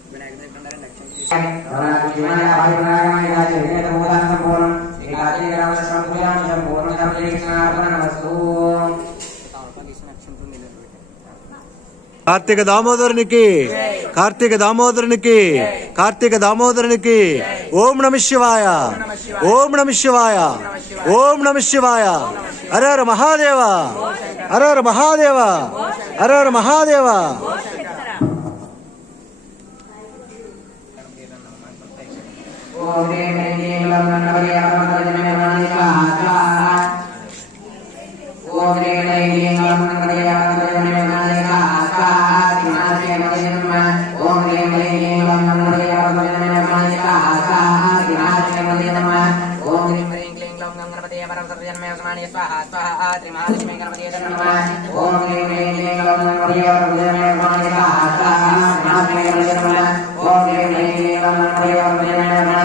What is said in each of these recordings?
వినాయక దగ్గర లక్ష్యం తీసిన లక్ష్యంతో నిలబెట్టారు కార్తీక దామోదరునికి కార్తీక దామోదరునికి కార్తీక దామోదరునికి ఓం నమ శివాయ ఓం నమ శివాయ ఓం నమ శివాయ హరహర మహాదేవ హరహర మహాదేవ హరహర మహాదేవ ఓం ఓం హ్రీం హ్రీం క్లీం క్లౌం గణపతే పరం సర్వజన్మే సమానే స్వాహా. స్వాహా త్రిమహాలక్ష్మీ గణపతే నమః. ఓం రేణ లీలం నమయా ఓం రేణ లీలం నమయా ఓం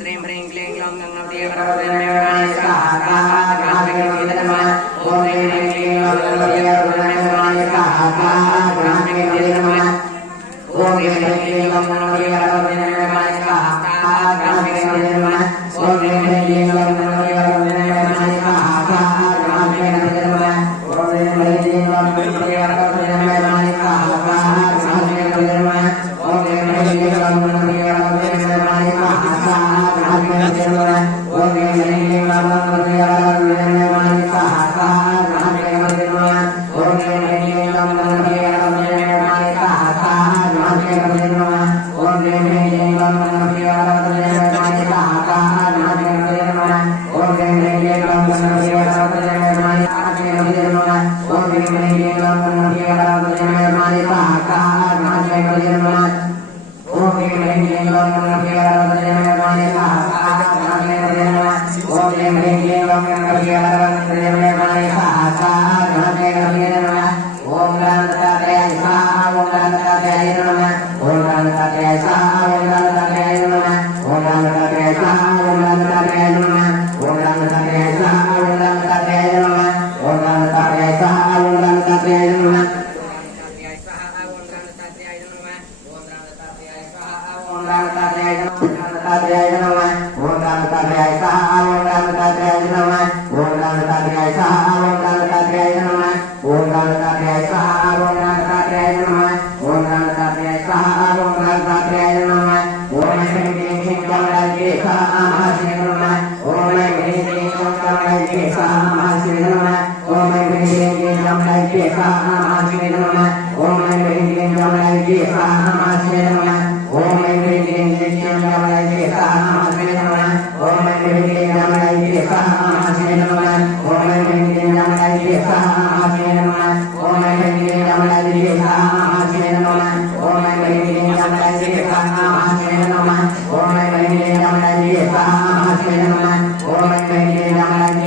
ह्रीं ह्रीं क्लीं ग्लौं गङ्गवतीवरवदने सहा ॐ ह्रीं ह्रीं क्लीं ग्लौं गङ्गवतीवरवदने सहा ॐ ह्रीं ह्रीं क्लीं ग्लौं गङ्गवतीवरवदने सहा ॐ ह्रीं ह्रीं क्लीं ग्लौं गङ्गवतीवरवदने सहा ॐ ह्रीं ह्रीं क्लीं ग्लौं गङ्गवतीवरवदने सहा स्वाहा ओम रामदत्तात्रेय नमः। ओम रामदत्तात्रेय स्वाहा ओम रामदत्तात्रेय नमः। ओम रामदत्तात्रेय स्वाहा ओम रामदत्तात्रेय नमः। ओम श्री गणेश कमलाजी स्वाहा महाश्री नमः। ओम गणेश कमलाजी स्वाहा महाश्री नमः। ओम गणेश कमलाजी स्वाहा महाश्री नमः।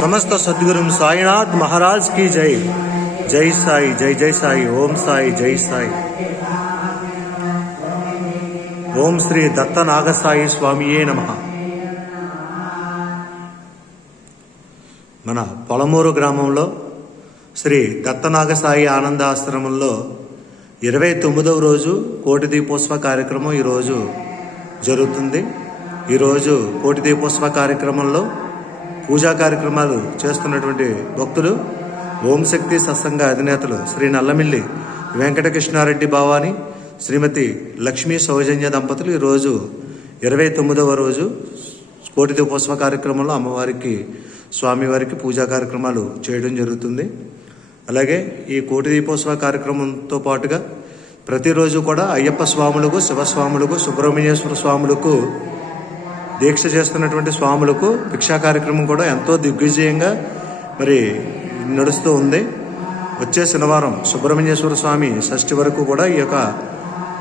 సమస్త సద్గురు సాయినాథ్ మహారాజ్కి జై. జై సాయి జై జై సాయి ఓం సాయి జై సాయి. ఓం శ్రీ దత్త నాగసాయి స్వామియే నమ. మన పొలమూరు గ్రామంలో శ్రీ దత్తనాగసాయి ఆనంద ఆశ్రమంలో ఇరవై తొమ్మిదవ రోజు కోటి దీపోత్సవ కార్యక్రమం ఈరోజు జరుగుతుంది. ఈరోజు కోటి దీపోత్సవ కార్యక్రమంలో పూజా కార్యక్రమాలు చేస్తున్నటువంటి భక్తులు ఓం శక్తి సత్సంగ అధినేతలు శ్రీ నల్లమిల్లి వెంకటకృష్ణారెడ్డి భావాని శ్రీమతి లక్ష్మీ సౌజన్య దంపతులు ఈరోజు ఇరవై తొమ్మిదవ రోజు కోటి దీపోత్సవ కార్యక్రమంలో అమ్మవారికి స్వామివారికి పూజా కార్యక్రమాలు చేయడం జరుగుతుంది. అలాగే ఈ కోటి దీపోత్సవ కార్యక్రమంతో పాటుగా ప్రతిరోజు కూడా అయ్యప్ప స్వాములకు శివస్వాములకు సుబ్రహ్మణ్యేశ్వర స్వాములకు దీక్ష చేస్తున్నటువంటి స్వాములకు భిక్షా కార్యక్రమం కూడా ఎంతో దిగ్విజయంగా మరి నడుస్తూ ఉంది. వచ్చే శనివారం సుబ్రహ్మణ్యేశ్వర స్వామి షష్ఠి వరకు కూడా ఈ యొక్క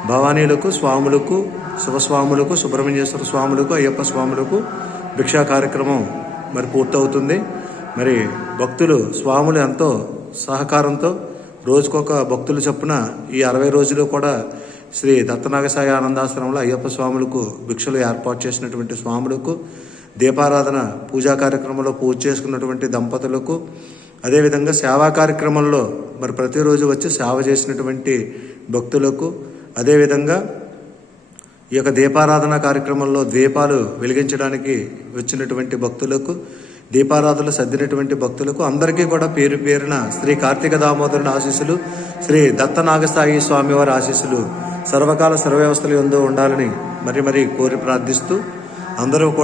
భవానీలకు స్వాములకు శివస్వాములకు సుబ్రహ్మణ్యేశ్వర స్వాములకు అయ్యప్ప స్వాములకు భిక్షా కార్యక్రమం మరి పూర్తవుతుంది. మరి భక్తులు స్వాములు ఎంతో సహకారంతో రోజుకొక భక్తులు చొప్పున ఈ అరవై రోజులు కూడా శ్రీ దత్తనాగసాయి ఆనందాశ్రమంలో అయ్యప్ప స్వాములకు భిక్షలు ఏర్పాటు చేసినటువంటి స్వాములకు దీపారాధన పూజా కార్యక్రమంలో పూజ చేసుకున్నటువంటి దంపతులకు అదేవిధంగా సేవా కార్యక్రమంలో మరి ప్రతిరోజు వచ్చి సేవ చేసినటువంటి భక్తులకు అదేవిధంగా ఈ యొక్క దీపారాధన కార్యక్రమంలో దీపాలు వెలిగించడానికి వచ్చినటువంటి భక్తులకు దీపారాధనలు సర్దినటువంటి భక్తులకు అందరికీ కూడా పేరు పేరున శ్రీ కార్తీక దామోదరుని ఆశీస్సులు శ్రీ దత్త నాగసాయి స్వామివారి ఆశీస్సులు సర్వకాల సర్వవ్యవస్థలు ఎందు ఉండాలని మరి మరి కోరి ప్రార్థిస్తూ అందరూ